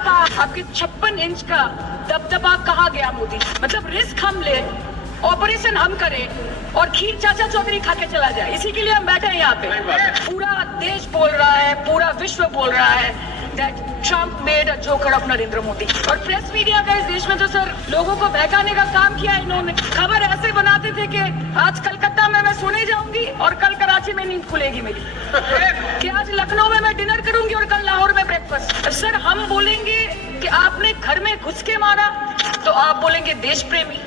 था आपके 56 इंच का दबदबा कहाँ गया मोदी? मतलब रिस्क हम ले, ऑपरेशन हम करें और खीर चाचा चौधरी खा के चला जाए, इसी के लिए हम बैठे हैं यहाँ पे। पूरा देश बोल रहा है, पूरा विश्व बोल रहा है that Trump made a joker of Narendra Modi. और प्रेस मीडिया का इस देश में तो सर लोगों को बहकाने का काम किया इन्होंने। खबर ऐसे बनाते थे कि आज कलकत्ता में मैं सोने जाऊंगी और कल कराची में नींद खुलेगी मेरी, कि आज लखनऊ में मैं डिनर करूंगी और कल लाहौर में ब्रेकफास्ट। सर हम बोलेंगे कि आपने घर में घुस के मारा तो आप बोलेंगे देश प्रेमी।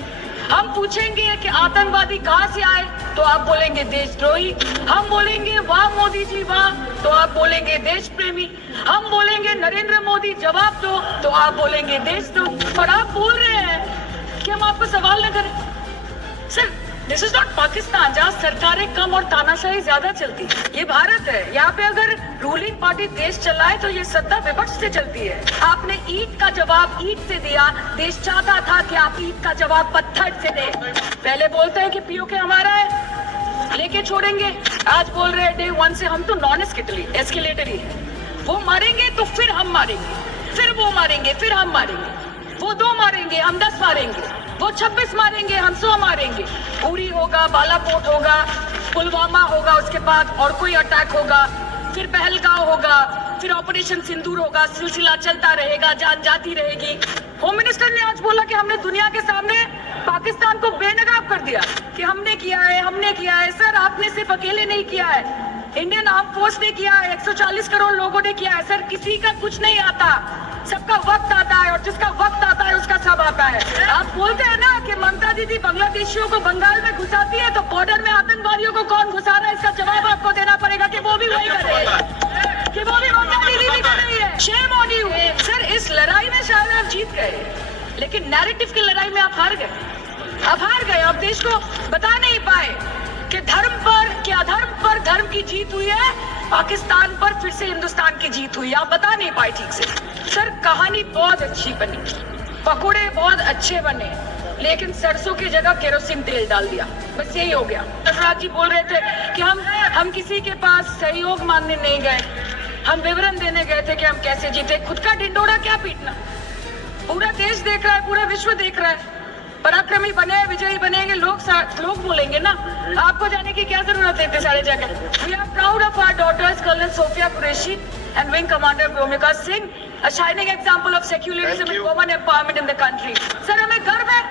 हम पूछेंगे कि आतंकवादी कहाँ से आए तो आप बोलेंगे देशद्रोही। हम बोलेंगे वाह मोदी जी वाह तो आप बोलेंगे देश प्रेमी। हम बोलेंगे नरेंद्र मोदी जवाब दो तो आप बोलेंगे देशद्रोही। और आप बोल रहे हैं कि हम आपको सवाल न करें। Sir this is not Pakistan जहाँ सरकारें कम और तानाशाही ज्यादा चलती है। ये भारत है, यहाँ पे अगर रूलिंग पार्टी देश चलाए तो ये सत्ता विपक्ष से चलती है। आपने ईंट का जवाब ईंट से दिया, देश चाहता था कि आप ईंट का जवाब पत्थर से दें। पहले बोलते हैं कि पीओके हमारा है, लेके छोड़ेंगे। आज बोल रहे हैं डे 1 से हम तो नॉन एस्केलेटरी है। वो मारेंगे तो फिर हम मारेंगे, फिर वो मारेंगे, फिर हम मारेंगे। वो 2 मारेंगे, हम 10 मारेंगे। वो 26 मारेंगे, हम 100 मारेंगे। उरी होगा, बालाकोट होगा, पुलवामा होगा, उसके बाद और कोई अटैक होगा, फिर पहलगांव होगा, फिर ऑपरेशन सिंदूर होगा। सिलसिला चलता रहेगा, जान जाती रहेगी। होम मिनिस्टर ने आज बोला कि हमने दुनिया के सामने पाकिस्तान को बेनकाब कर दिया कि हमने किया है, हमने किया है। सर आपने सिर्फ अकेले नहीं किया है, इंडियन आर्म फोर्स ने किया है, 140 करोड़ लोगों ने किया है। सर किसी का कुछ नहीं आता, सबका वक्त आता है और जिसका वक्त आता है उसका सब आता है। आप बोलते हैं ना कि ममता दीदी बांग्लादेशियों को बंगाल में घुसाती है, तो बॉर्डर में आतंकवादियों को कौन घुसा रहा है इसका जवाब आपको देना पड़ेगा कि वो भी वही कर रहे हैं, कि वो भी ममता दीदी भी कर रही है। Shame on you. सर इस लड़ाई में शायद आप जीत गए, लेकिन नैरेटिव की लड़ाई में आप हार गए। आप हार गए, आप देश को बता नहीं पाए कि धर्म पर कि अधर्म पर धर्म की जीत हुई है, पाकिस्तान पर फिर से हिंदुस्तान की जीत हुई। आप बता नहीं पाए ठीक से। सर कहानी बहुत अच्छी बनी, पकोड़े बहुत अच्छे बने, लेकिन सरसों की जगह केरोसिन तेल डाल दिया, बस यही हो गया। अनुराग जी बोल रहे थे कि हम किसी के पास सहयोग मांगने नहीं गए, हम विवरण देने गए थे कि हम कैसे जीते। खुद का ढिंडोरा क्या पीटना, पूरा देश देख रहा है, पूरा विश्व देख रहा है। पराक्रमी बने, विजयी बनेंगे, लोग बोलेंगे ना, आपको जाने की क्या जरूरत है इतने सारे जगह। We are proud of our daughters colonel Sofia Qureshi and Wing Commander Bhumika Singh, a shining example of secularism and women empowerment in the country. Sir हमें गर्व है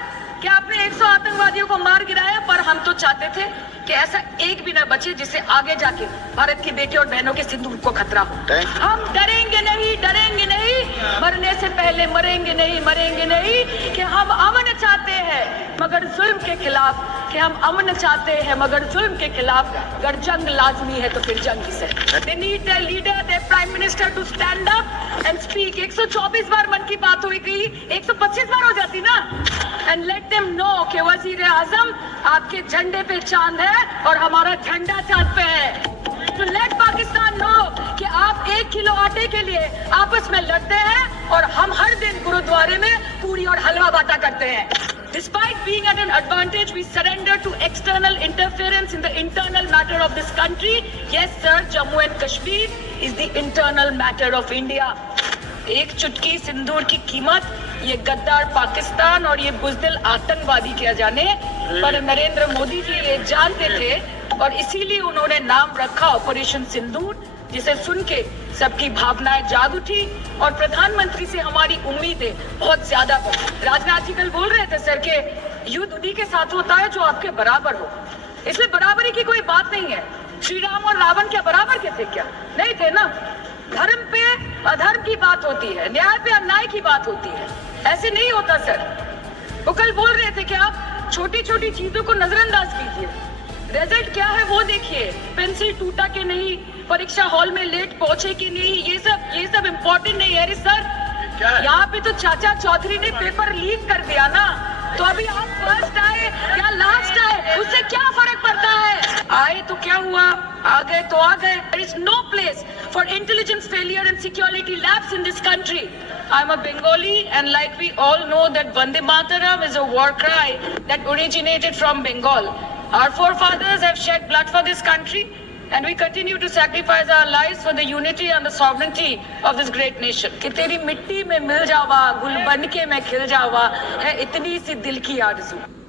कि आपने 100 आतंकवादियों को मार गिराया, पर हम तो चाहते थे कि ऐसा एक भी न बचे जिससे आगे जाके भारत की बेटी और बहनों के सिंदूर को खतरा हो। हम डरेंगे नहीं, डरेंगे नहीं, मरने से पहले मरेंगे नहीं, मरेंगे नहीं, कि हम अमन चाहते हैं मगर जुल्म के खिलाफ, कि हम अमन चाहते हैं मगर जुल्म के खिलाफ। अगर जंग लाजमी है तो फिर जंग ही से। They need their leader, their prime minister to stand up and speak। 124 बार मन की बात हुई थी, 125 बार हो जाती ना। And let them know कि वजीर आजम आपके झंडे पे चांद है और हमारा झंडा चांद पे है। तो लेट पाकिस्तान नो कि आप 1 किलो आटे के लिए आपस में लड़ते हैं और हम हर दिन गुरुद्वारे में पूरी और हलवा बांटा करते हैं। Despite being at an advantage, we surrender to external interference in the internal matter of this country. Yes, sir, Jammu and Kashmir is the internal matter of India. एक चुटकी सिंदूर की कीमत ये गद्दार पाकिस्तान और ये बुज़दिल आतंकवादी क्या जाने, पर नरेंद्र मोदी जी ये जानते थे और इसीलिए उन्होंने नाम रखा ऑपरेशन सिंदूर, जिसे सुन के सबकी भावनाएं जाग उठी और प्रधानमंत्री से हमारी उम्मीदें बहुत ज्यादा बढ़ी। राजनाथ जी कल बोल रहे थे सर के युद्ध उन्हीं के साथ होता है जो आपके बराबर हो, इसमें बराबरी की कोई बात नहीं है। श्री राम और रावण क्या बराबर के थे क्या? नहीं थे ना। धर्म पे अधर्म की बात होती है, न्याय पे अन्याय की बात होती है, ऐसे नहीं होता सर। वो कल बोल रहे थे कि आप छोटी छोटी चीजों को नजरअंदाज कीजिए, रिजल्ट क्या है वो देखिए। पेंसिल टूटा कि नहीं, परीक्षा हॉल में लेट पहुंचे कि नहीं, ये सब इम्पोर्टेंट नहीं है। अरे सर यहाँ पे तो चाचा चौधरी ने पेपर लीक कर दिया ना, तो अभी आप फर्स्ट आए या लास्ट आए उससे क्या फर्क पड़ता है? आए तो क्या हुआ, आ गए तो आ गए। There is no place for intelligence failure and security lapse in this country. I'm a Bengali and like we all know that Vande Mataram is a war cry that originated from Bengal. Our forefathers have shed blood for this country and we continue to sacrifice our lives for the unity and the sovereignty of this great nation. कि तेरी मिट्टी में मिल जावा, गुल बन के मैं खिल जावा, है इतनी सी दिल की आरज़ू.